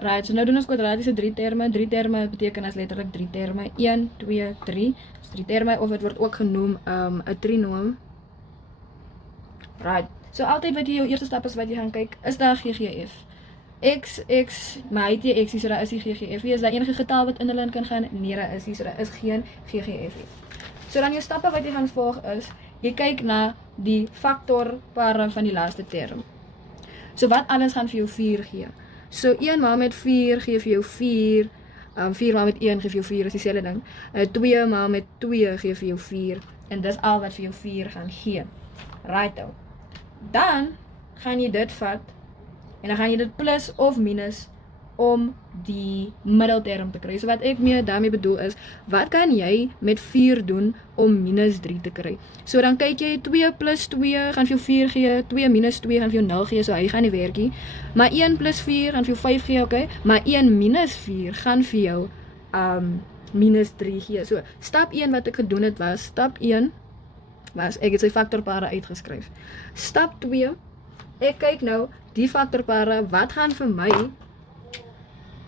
Right, so nou doen ons kwadratiese 3 terme. 3 terme beteken as letterlik 3 terme. 1, 2, 3. Dus 3 terme, of het word ook genoem 'n trinoom. Right. So altyd wat jy jou eerste stap is wat jy gaan kyk, is daar GGF. X, maar hy het nie X, so daar is die GGF. Is daar enige getal wat in hulle in kan gaan? Nee, daar is nie, so daar is geen GGF. So dan jou stappe wat jy gaan volg is, jy kyk na die faktorpare van die laaste term. So wat alles gaan vir jou 4 gee? So 1 maal met 4 gee vir jou 4, 4 maal met 1 gee vir jou 4, is dieselfde ding. 2 maal met 2 gee vir jou 4, en dis al wat vir jou 4 gaan gee. Right. Dan gaan jy dit vat, en dan gaan jy dit plus of minus om die middelterm te kry. So wat ek daarmee bedoel is, wat kan jy met 4 doen om minus 3 te kry? So dan kyk jy, 2 plus 2 gaan vir jou 4 gee, 2 minus 2 gaan vir jou 0 gee, so hy gaan nie werk nie. Maar 1 plus 4 gaan vir jou 5 gee, okay? Maar 1 minus 4 gaan vir jou minus 3 gee. So stap 1 wat ek gedoen het was, stap 1 was, ek het sy faktorpare uitgeskryf. Stap 2, ek kyk nou, die faktorpare, wat gaan vir my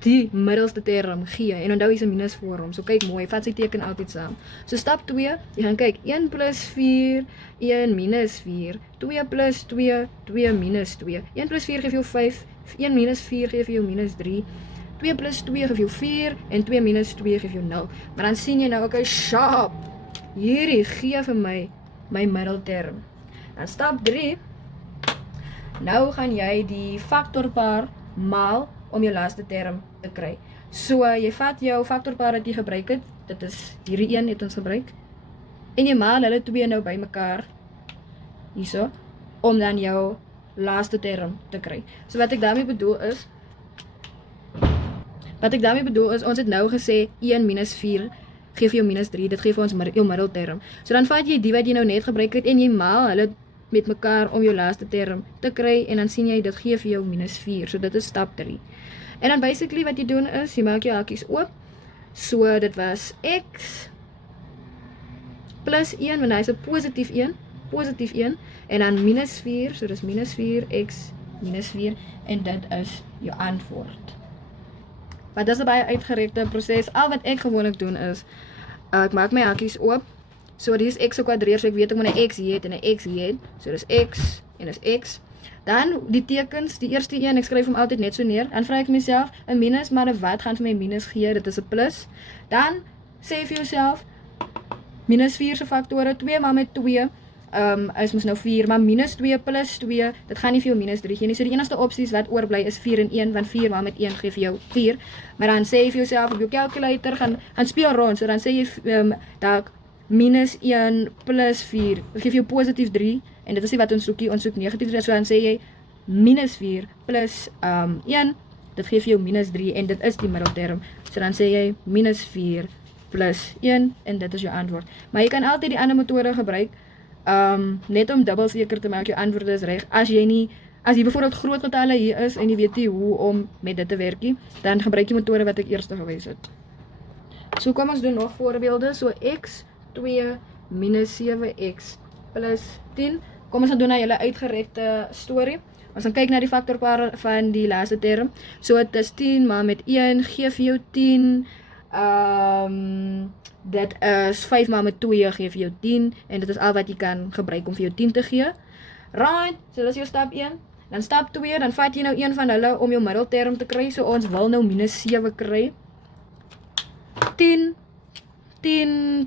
die middelste term gee, en onthou is 'n minus voor hom, so kyk mooi, vat sy teken altyd saam. So stap 2, jy gaan kyk, 1 plus 4, 1 minus 4, 2 plus 2, 2 minus 2, 1 plus 4 geef jou 5, 1 minus 4 geef jou minus 3, 2 plus 2 geef jou 4, en 2 minus 2 geef jou 0. Maar dan sien jy nou, okay, sharp, hierdie gee vir my middelterm. Dan stap 3, nou gaan jy die faktorpaar maal om jou laaste term te kry. So, jy vat jou faktorpaar wat jy gebruik het, dit is hierdie een het ons gebruik, en jy maal hulle twee nou by mekaar, hierso, om dan jou laaste term te kry. So wat ek daarmee bedoel is, ons het nou gesê, 1 minus 4, geef jou minus 3, dit geef ons jou middelterm. So dan vat jy die wat jy nou net gebruik het, en jy maal hulle met mekaar om jou laaste term te kry, en dan sien jy, dit gee vir jou minus 4, so dit is stap 3. En dan basically wat jy doen is, jy maak jou hakies oop, so dit was x plus 1, want hy is 'n positief 1, en dan minus 4, so dit is minus 4, x minus 4, en dit is jou antwoord. Maar dit is 'n baie uitgerekte proses. Al wat ek gewoonlik doen is, ek maak my hakies oop, so dit is x gekwadreer, so ek weet ek moet 'n x hier het en 'n x hier het, so dit is x en dit is x. Dan die tekens, die eerste een, ek skryf hom altyd net so neer, dan vra ek myself, 'n minus, maar wat gaan vir my minus gee, dit is 'n plus. Dan sê vir jouself, minus 4 se faktore, 2 maal met 2, is mos nou 4, maar minus 2 plus 2, dit gaan nie vir jou minus 3 gee nie, so die enigste opsies wat oorbly is 4 en 1, want 4 maal met 1 gee vir jou 4, maar dan sê jy vir jouself, op jou calculator, gaan speel rond, so dan sê jy, dat minus 1 plus 4, dit gee vir jou positief 3, en dit is nie wat ons soekie, ons soek negatief 3, so dan sê jy, minus 4 plus 1, dit gee vir jou minus 3, en dit is die middelterm, so dan sê jy, minus 4 plus 1, en dit is jou antwoord. Maar jy kan altyd die ander metode gebruik, net om dubbel seker te maak, jou antwoord is reg, as jy byvoorbeeld groot getalle hier is, en jy weet nie hoe om met dit te werk nie, dan gebruik jy metode wat ek eers gewys het. So kom ons doen nog voorbeelde, so x 2 minus 7x plus 10, kom ons gaan doen na julle uitgerekte storie. Ons gaan kyk na die faktorpare van die laaste term. So dit is 10 maal met 1, gee vir jou 10. Dit is 5 maal met 2, gee vir jou 10. En dit is al wat jy kan gebruik om vir jou 10 te gee. Right, so dit is jou stap 1. Dan stap 2, dan vat jy nou een van hulle om jou middelterm te kry. So ons wil nou minus 7 kry. 10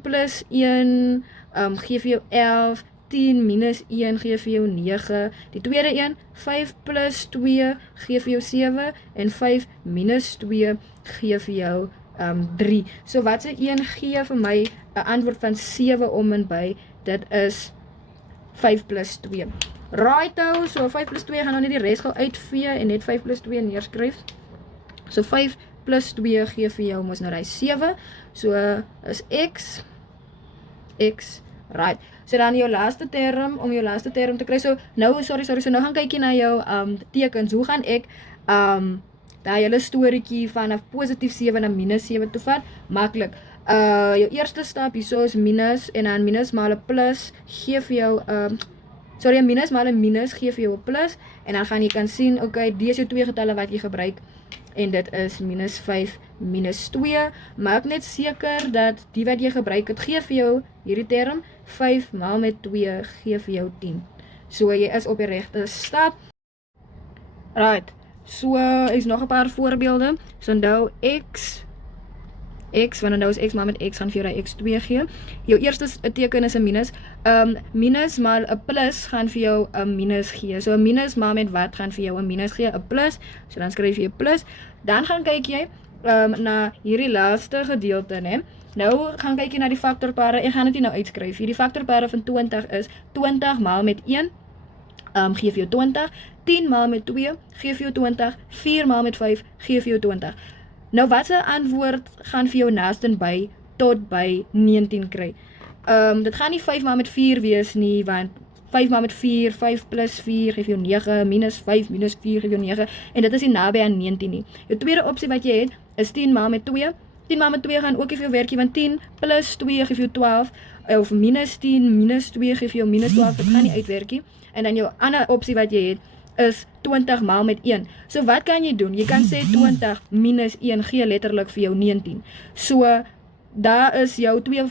plus 1 gee vir jou 11. 10 minus 1 gee vir jou 9. Die tweede een, 5 plus 2 gee vir jou 7. En 5 minus 2 gee vir jou 3. So wat se een gee vir my 'n antwoord van 7 om en by? Dit is 5 plus 2. Righto, so 5 plus 2 gaan nou net die res gou uitvee en net 5 plus 2 neerskryf. So 5 plus 2 gee vir jou mos nou daai 7. So is x, right. So dan jou laaste term, om jou laaste term te kry. So nou, sorry, so nou gaan kyk jy na jou tekens. Hoe gaan ek daai hele storieetjie van 'n positief 7 na minus 7 toe vat? Maklik. Jou eerste stap hierso is minus, en dan minus maal 'n plus gee vir jou minus maal 'n minus gee vir jou 'n plus, en dan gaan jy kan sien, okay, dis jou twee getalle wat jy gebruik en dit is minus 5 minus 2. Maak net seker dat die wat jy gebruik het, gee vir jou hierdie term, 5 maal met 2 gee vir jou 10. So jy is op die regte stap. Right, so is nog 'n paar voorbeelde. So nou x, want nou is x maal met x gaan vir jou x2 gee. Jou eerste teken is 'n minus. Minus maal 'n plus gaan vir jou 'n minus gee. So 'n minus maal met wat gaan vir jou 'n minus gee? 'n plus. So dan skryf jy plus. Dan gaan kyk jy na hierdie laaste gedeelte, né? Nou gaan kyk jy na die faktorpare. Ek gaan dit nie nou uitskryf. Hierdie faktorpare van 20 is 20 maal met 1 gee vir jou 20, 10 maal met 2 gee vir jou 20, 4 maal met 5 gee vir jou 20. Nou wat se antwoord gaan vir jou naaste by tot by 19 kry? Dit gaan nie 5 maal met 4 wees nie, want 5 maal met 4, 5 plus 4 gee vir jou 9, minus 5 minus 4 gee vir jou 9, en dit is nie naby aan 19 nie. Jou tweede opsie wat jy het, is 10 maal met 2. 10 maal met 2 gaan ook vir jou werkie, want 10 plus 2 gee vir jou 12, of minus 10 minus 2 gee vir jou minus 12, dit gaan nie uitwerkie. En dan jou ander opsie wat jy het, is 20 maal met 1. So wat kan jy doen? Jy kan sê 20 minus 1 gee letterlik vir jou 19. So daar is jou twee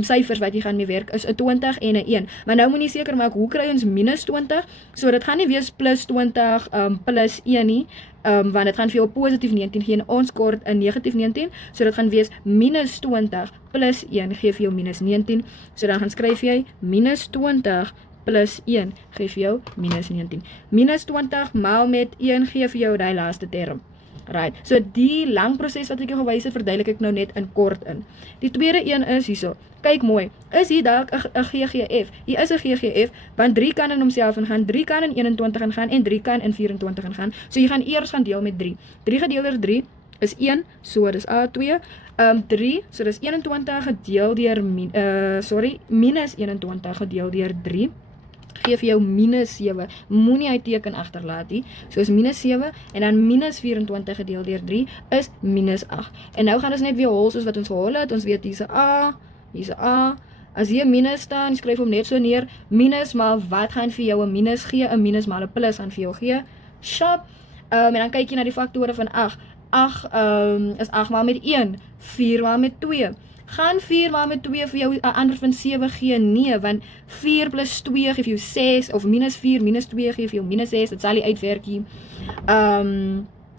syfers wat jy gaan mee werk, is 'n 20 en 'n 1. Maar nou moet jy seker maak, hoe kry ons minus 20? So dit gaan nie wees plus 20 plus 1 nie, want dit gaan vir jou positief 19 gee, en ons kort 'n negatief 19, so dit gaan wees minus 20 plus 1 gee vir jou minus 19. So dan gaan skryf jy minus 20 plus 1 gee vir jou minus 19. Minus 20 maal met 1 gee vir jou die laaste term. Right, so die lang proses wat ek jou gewys het, verduidelik ek nou net in kort in. Die tweede een is hierso. Kyk mooi, is hier dalk 'n GGF? Hier is 'n GGF, want 3 kan in homself ingaan, 3 kan in 21 ingaan en 3 kan in 24 ingaan. So jy gaan eers gaan deel met 3. 3 gedeel deur 3 is 1, so dis A2. 3, so dis 21 gedeel deur minus 21 gedeel deur 3. Gee vir jou minus 7, moenie hy teken agterlaat nie, so is minus 7, en dan minus 24 gedeel deur 3 is minus 8, en nou gaan ons net weer hol soos wat ons gehol het, ons weet hier's 'n A, hier's 'n A, as hier minus staan, skryf hom net so neer, minus maal wat gaan vir jou 'n minus gee, 'n minus maal 'n plus gaan vir jou gee, sharp, en dan kyk jy na die faktore van 8, 8 is 8 maal met 1, 4 maal met 2, gaan 4 maal met 2 vir jou 'n antwoord van 7 gee? Nee, want 4 plus 2 gee vir jou 6, of minus 4 minus 2 gee vir jou minus 6, dit sal nie uitwerk nie.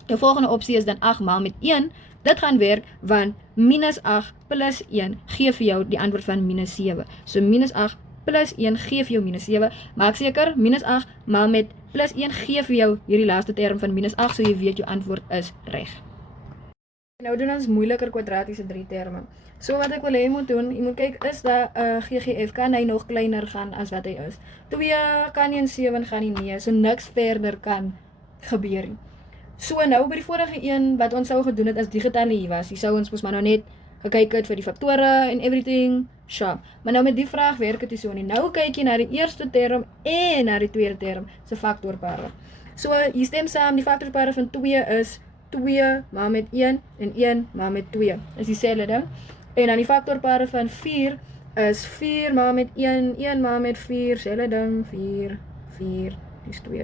Jou volgende opsie is dan 8 maal met 1, dit gaan werk, want minus 8 plus 1 gee vir jou die antwoord van minus 7. So minus 8 plus 1 gee vir jou minus 7, maak seker, minus 8 maal met plus 1 gee vir jou hierdie laaste term van minus 8, so jy weet jou antwoord is reg. Nou doen ons moeiliker kwadratiese 3 terme. So wat ek wil hê jy moet doen, jy moet kyk, is daar GGF, kan hy nog kleiner gaan as wat hy is? 2 kan nie in 7 gaan nie, nee, so niks verder kan gebeur nie. So nou by die vorige een, wat ons sou gedoen het as die getalle hier was, die sou ons mos maar nou net gekyk het vir die faktore en everything, sharp. Maar nou met die vraag werk het nie so nie. Nou kyk jy na die eerste term en na die tweede term se faktorpare. So jy stem saam, die faktorpare van 2 is 2 maal met 1 en 1 maal met 2. Is dieselfde ding. En dan die faktorpare van 4 is 4 maal met 1, 1 maal met 4, selfde ding, 4, 4,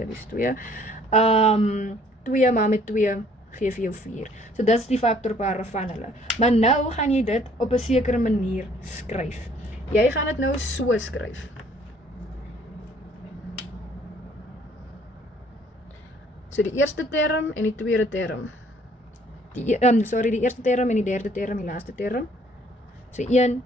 dis 2. 2 maal met 2 gee vir jou 4. So dis die faktorpare van hulle. Maar nou gaan jy dit op 'n sekere manier skryf. Jy gaan dit nou so skryf. So die eerste term en die tweede term. Die eerste term en die derde term, die laaste term. So 1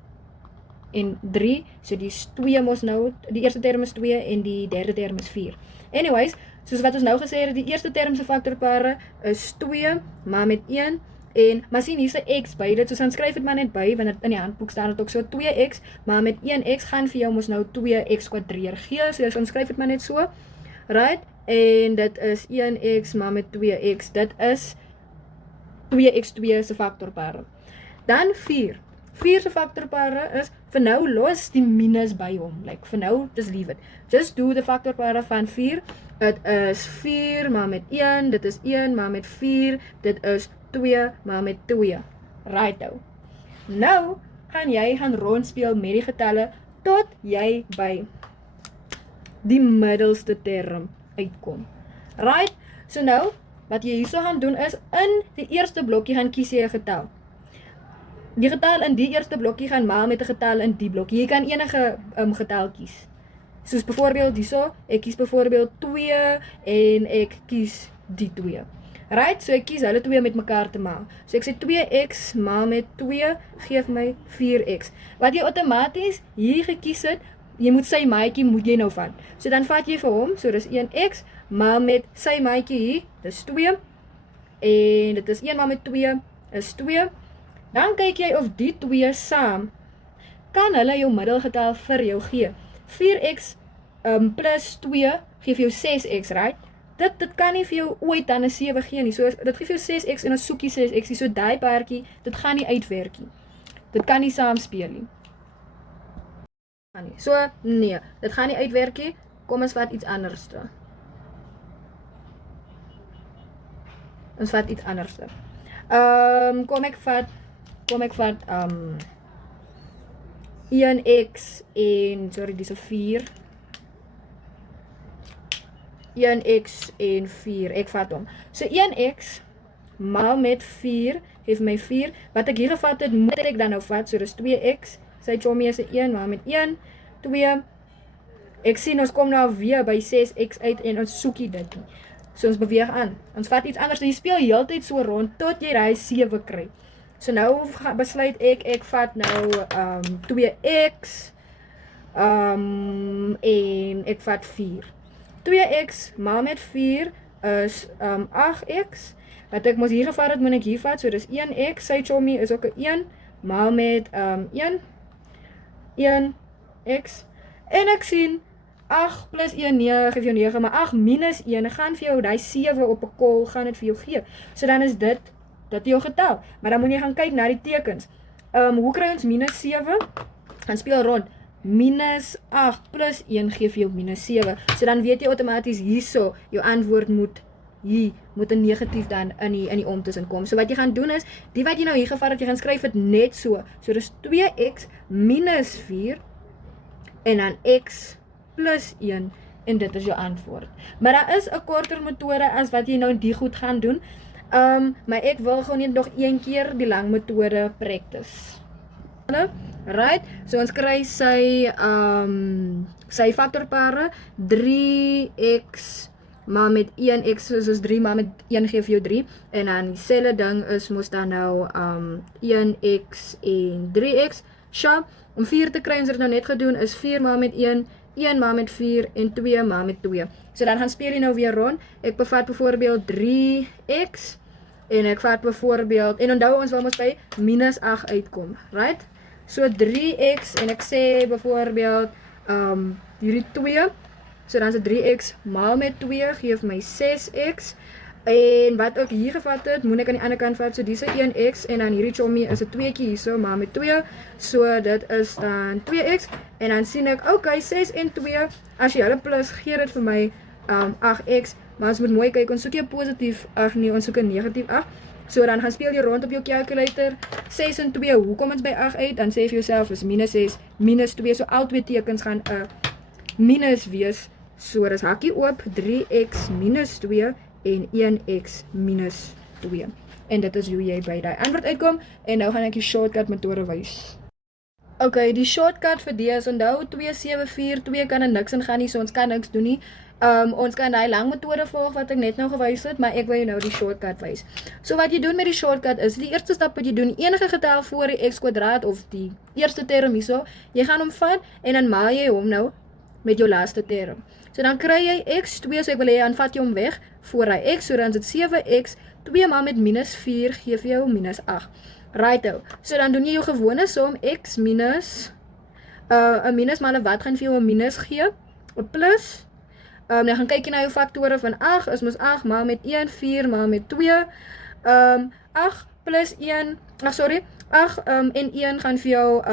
en 3, so die 2 mos nou, die eerste term is 2 en die derde term is 4. Anyways, soos wat ons nou gesê het, die eerste term se faktorpare is 2 maal met 1 en, maar sien hier's 'n x by dit, so dan skryf dit maar net by, want in die handboek staan dit ook so, 2x maal met 1x gaan vir jou mos nou 2x kwadreer gee, so dan skryf dit maar net so, right, en dit is 1x maal met 2x, dit is 2x2 se faktorpare. Dan 4 se faktorpare is, vir nou los die minus by hom, like, vir nou, just leave it. Just do the faktorpare van 4, dit is 4 maal met 1, dit is 1 maal met 4, dit is 2 maal met 2. Right nou. Nou, gaan jy gaan rondspeel met die getalle, tot jy by die middelste term uitkom. Right, so nou, wat jy hierso gaan doen is, in die eerste blokkie gaan kies jy 'n getal. Die getal in die eerste blokkie gaan maal met 'n getal in die blokkie. Jy kan enige getal kies. Soos byvoorbeeld hierso, ek kies byvoorbeeld 2 en ek kies die 2. Right, so ek kies hulle 2 met mekaar te maal. So ek sê 2x maal met 2 geef my 4x. Wat jy outomaties hier gekies het, jy moet sy maatjie moet jy nou vat. So dan vat jy vir hom, so dis 1x maal met sy maatjie hier, dis 2. En dit is 1 maal met 2 is 2. Dan kyk jy of die 2 saam kan hulle jou middelgetal vir jou gee. 4x plus 2 gee vir jou 6x, right? Dit kan nie vir jou ooit dan 'n 7 gee nie. So dit gee vir jou 6x en 'n soekie 6x. So daai paartjie, dit gaan nie uitwerk nie. Dit kan nie saam speel nie. So nee, dit gaan nie uitwerk nie. Kom ons vat iets anders. Ons vat iets anders. Kom ek vat 1x en sorry, dis 'n 4. 1x en 4, ek vat hom. So 1x maal met 4, geef my 4. Wat ek hier gevat het, moet ek dan nou vat, so dis 2x. Sy chomie is 1 maal met 1, 2. Ek sien ons kom nou weer by 6x uit en ons soekie dit nie. So ons beweeg aan. Ons vat iets anders. Jy speel heeltyd so rond tot jy daai 7 kry. So nou besluit ek vat nou 2x en ek vat 4. 2x maal met 4 is 8x. Wat ek mos hier gevat het, moet ek hier vat. So dis 1x, sy chomie is ook 'n 1 maal met 1x. En ek sien 8 plus 1, 9, geef jou 9, maar 8 minus 1, gaan vir jou die 7 op 'n kol, gaan dit vir jou gee. So dan is dit jou getal. Maar dan moet jy gaan kyk na die tekens. Hoe kry ons minus 7? Gaan speel rond. Minus 8 plus 1 geef jou minus 7. So dan weet jy outomaties hierso, jou antwoord moet 'n negatief dan in die omtussen kom. So wat jy gaan doen is, die wat jy nou hier gevat het, jy gaan skryf dit net so. So dis 2x minus 4 en dan x plus 1 en dit is jou antwoord. Maar daar is 'n korter metode as wat jy nou die goed gaan doen. Maar ek wil gewoon net nog een keer die lang metode practice. Right, so ons kry sy faktorpare 3x maar met 1x, soos 3 maar met 1 geef jou 3, en dan dieselfde ding is mos dan nou 1x en 3x. Sharp, om 4 te kry, ons het nou net gedoen, is 4 maar met 1, 1 maar met 4 en 2 maar met 2. So dan gaan speel jy nou weer rond. Ek bevat bijvoorbeeld 3x en ek vat bijvoorbeeld, en onthou ons wil ons by minus 8 uitkom, right? So 3x en ek sê bijvoorbeeld hierdie 2, so dan is 3x maal met 2 geef my 6x, en wat ook hier gevat het, moet ek aan die ander kant vat, so dis 1x, en dan hierdie chomie is 'n 2kie hierso, maal met 2, so dit is dan 2x, en dan sien ek, okay, 6 en 2, as jy hulle plus, gee dit vir my 8x, maar ons moet mooi kyk, ons soek jy positief 8 nie, ons soek 'n negatief 8, so dan gaan speel jy rond op jou calculator, 6 en 2, hoe kom ons by 8 uit, dan sê vir jouself, is minus 6, minus 2, so al twee tekens gaan minus wees, so dis hakkie oop, 3x minus 2, en 1x minus 2. En dit is hoe jy by die antwoord uitkom, en nou gaan ek die shortcut metode wys. Ok, die shortcut vir die is, onthou 2, 7, 4, 2 kan er niks in gaan nie, so ons kan niks doen nie. Ons kan die lang metode volg wat ek net nou gewys het, maar ek wil jou nou die shortcut wys. So wat jy doen met die shortcut is, die eerste stap wat jy doen, enige getal voor die x kwadraat, of die eerste term hierso, jy gaan hom vat, en dan maal jy hom nou, met jou laaste term. So dan kry jy x2, so ek wil hê, dan vat jy hom weg, voor hy x, so dan is dit 7x, 2 maal met minus 4, geef jou minus 8. Righto, so dan doen jy jou gewone som, x minus, 'n minus maal 'n wat gaan vir jou 'n minus gee, 'n plus, dan gaan kyk jy na jou faktore van 8, is mos 8 maal met 1, 4 maal met 2, 8 plus 1, 8 en 1 gaan vir jou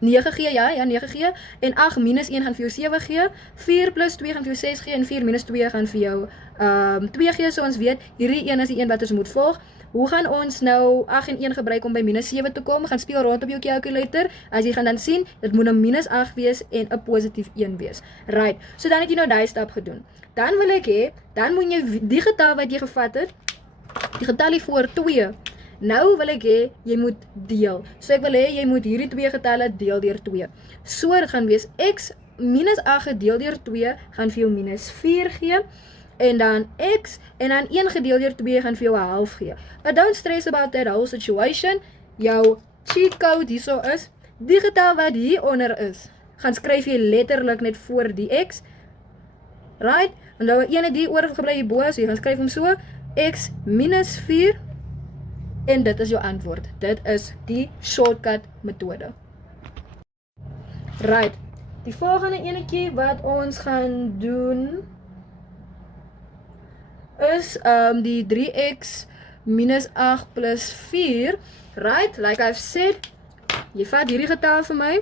9 gee, ja 9 gee, en 8 minus 1 gaan vir jou 7 gee, 4 plus 2 gaan vir jou 6 gee, en 4 minus 2 gaan vir jou 2 gee, so ons weet, hierdie 1 is die een wat ons moet volg. Hoe gaan ons nou 8 en 1 gebruik om by minus 7 te kom? Gaan speel rond op jou calculator. As jy gaan dan sien, dit moet 'n minus 8 wees en 'n positief 1 wees. Right, so dan het jy nou die stap gedoen. Dan wil ek hê, dan moet jy die getal wat jy gevat het, die getal hier voor 2, nou wil ek hê, jy moet deel. So ek wil hê, jy moet hierdie 2 getalle deel deur 2. So dit gaan wees x minus 8 gedeel deur 2 gaan vir jou minus 4 gee. En dan x, en dan 1 gedeel deur 2 gaan vir jou 'n half gee. But don't stress about that whole situation. Jou cheat code hierso is, die getal wat hieronder is, gaan skryf jy letterlik net voor die x. Right? En nou 1 het hier oorgebly hierbo, so jy gaan skryf hom so, x minus 4, en dit is jou antwoord. Dit is die shortcut metode. Right. Die volgende enetjie wat ons gaan doen, is die 3x minus 8 plus 4, right, like I've said, jy vat hierdie getal vir my,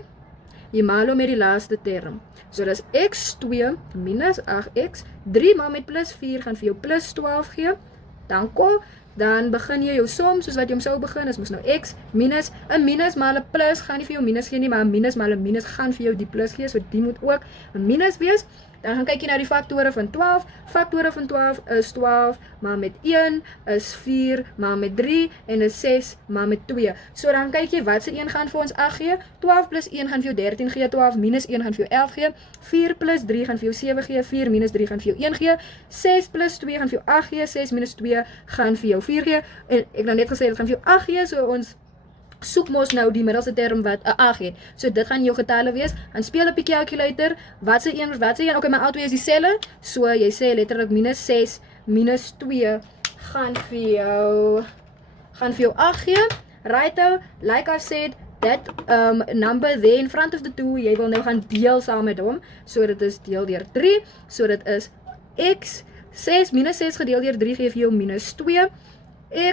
jy maal hom met die laaste term, so dis x2 minus 8x, 3 maal met plus 4 gaan vir jou plus 12 gee, dan begin jy jou som, soos wat jy hom sou begin, is mos nou x minus, 'n minus maal 'n plus gaan nie vir jou minus gee nie, maar 'n minus maal 'n minus gaan vir jou die plus gee, so die moet ook 'n minus wees. Dan gaan kyk jy na die faktore van 12. Faktore van 12 is 12 maal met 1 is 4 maal met 3 en is 6 maal met 2. So dan kyk jy wat se 1 gaan vir ons 8 gee. 12 plus 1 gaan vir jou 13 gee. 12 minus 1 gaan vir jou 11 gee. 4 plus 3 gaan vir jou 7 gee. 4 minus 3 gaan vir jou 1 gee. 6 plus 2 gaan vir jou 8 gee. 6 minus 2 gaan vir jou 4 gee. En ek nou net gesê dit gaan vir jou 8 gee, so ons soek mos nou die middelste term wat 'n 8 het. So dit gaan jou getalle wees. Dan speel op die calculator. Wat se een? Okay, maar albei is dieselfde. So jy sê letterlik minus 6 minus 2 gaan vir jou 8 gee. Righto, like I said, that number there in front of the 2, jy wil nou gaan deel saam met hom. So dit is deel deur 3. So dit is x 6 minus 6 gedeel deur 3 gee vir jou minus 2.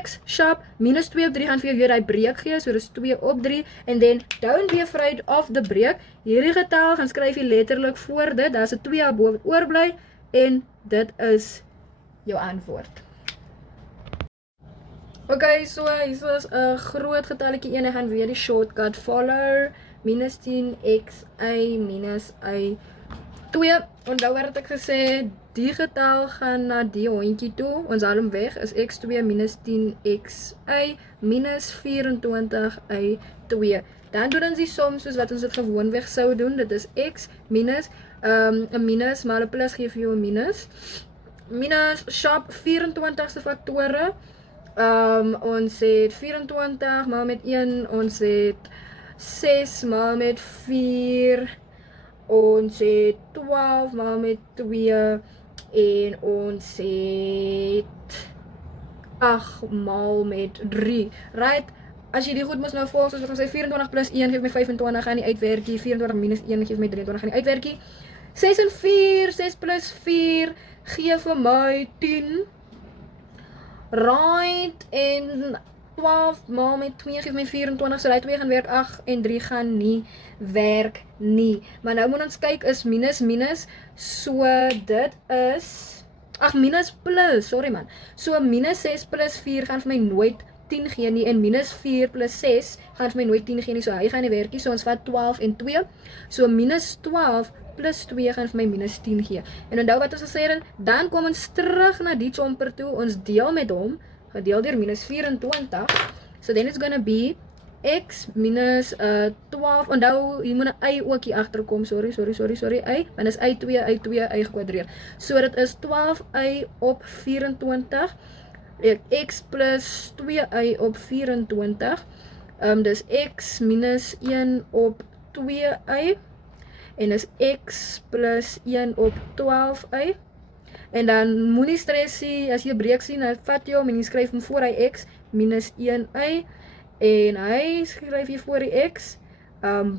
X sharp minus 2 op 3 gaan vir jou weer die breek gee, so dis 2 op 3, and then don't be afraid of the break. Hierdie getal gaan skryf jy letterlik voor dit, daar's 'n 2 bo wat oorbly, en dit is jou antwoord. Okay, so hier is 'n groot getalletjie 1, en gaan weer die shortcut follow, minus 10xy minus y 2, onthou wat ek gesê, die getal gaan na die hondjie toe, ons haal hom weg, is x2 minus 10xy minus 24y 2. Dan doen ons die som soos wat ons dit gewoonweg sou doen, dit is x minus, 'n minus maal 'n plus gee vir jou 'n minus. Minus sharp 24ste faktore, ons het 24 maal met 1, ons het 6 maal met 4, ons het 12 maal met 2, en ons het 8 maal met 3, right? As jy die goed mos nou volg, soos ek gesê, 24 plus 1 geef my 25 aan die uitwerkie, 24 minus 1 geef my 23 aan die uitwerkie, 6 en 4, 6 plus 4 gee vir my 10, right, en 12 maal met 2 geef my 24, so die 2 gaan werk 8 en 3 gaan nie werk nie. Maar nou moet ons kyk, is minus minus, so dit is, minus plus, sorry man, so minus 6 plus 4 gaan vir my nooit 10 gee nie, en minus 4 plus 6 gaan vir my nooit 10 gee nie, so hy gaan nie werk nie, so ons vat 12 en 2, so minus 12 plus 2 gaan vir my minus 10 gee. En onthou wat ons gesê het, dan kom ons terug na die chomper toe, ons deel met hom, gedeel deur minus 24, so then it's gonna be x minus 12, onthou, hier moet 'n y ook hier agterkom, sorry, y, want is y gekwadreer, so dit is 12y op 24, x plus 2y op 24, dis x minus 1 op 2y, en is x plus 1 op 12y, en dan moenie stressie, as jy breek sien, dan vat jy hom en jy skryf hom voor hy x minus 1y, en hy skryf hier voor die x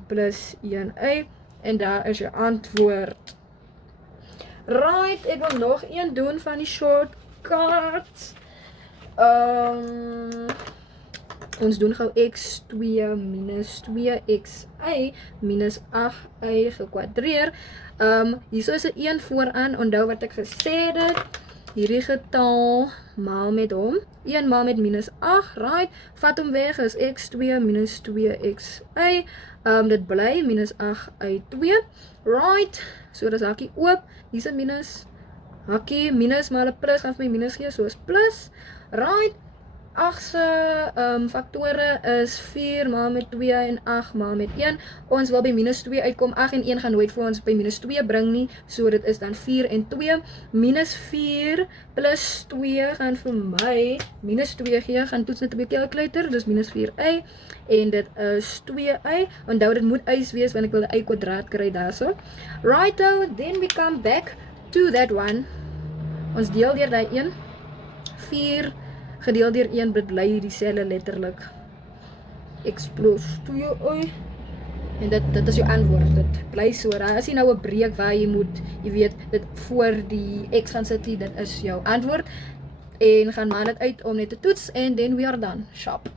plus 1y, en daar is jou antwoord. Right, ek wil nog een doen van die shortcuts. Ons doen gou x2 minus 2xy minus 8y gekwadreer. Hier is 'n 1 vooraan, onthou wat ek gesê het. hierdie getal maal met hom, 1 maal met minus 8, right, vat hom weg, is x2 minus 2xy, dit bly minus 8 uit 2, right, so dis hakkie oop, hier is 'n minus, hakkie, minus maal 'n plus, gaan vir my minus gee, so is plus, right, 8 se faktore is 4 maal met 2 en 8 maal met 1. Ons wil by minus 2 uitkom. 8 en 1 gaan nooit vir ons by minus 2 bring nie. So dit is dan 4 en 2. Minus 4 plus 2 gaan vir my minus 2 gee. Gaan toets net op die calculator. Dus minus 4y. En dit is 2y. Onthou dit moet y's wees want ek wil die y kwadraat kry daarso. Righto, then we come back to that one. Ons deel deur daai 1. 4 gedeeld deur 1 bly dieselfde letterlik. X plus 2y. En dit is jou antwoord. Dit bly so. Daar is nie nou 'n breek waar jy moet, jy weet, dit voor die x gaan sit nie. Dit is jou antwoord. En gaan maar dit uit om net te toets en then we are done. Sharp.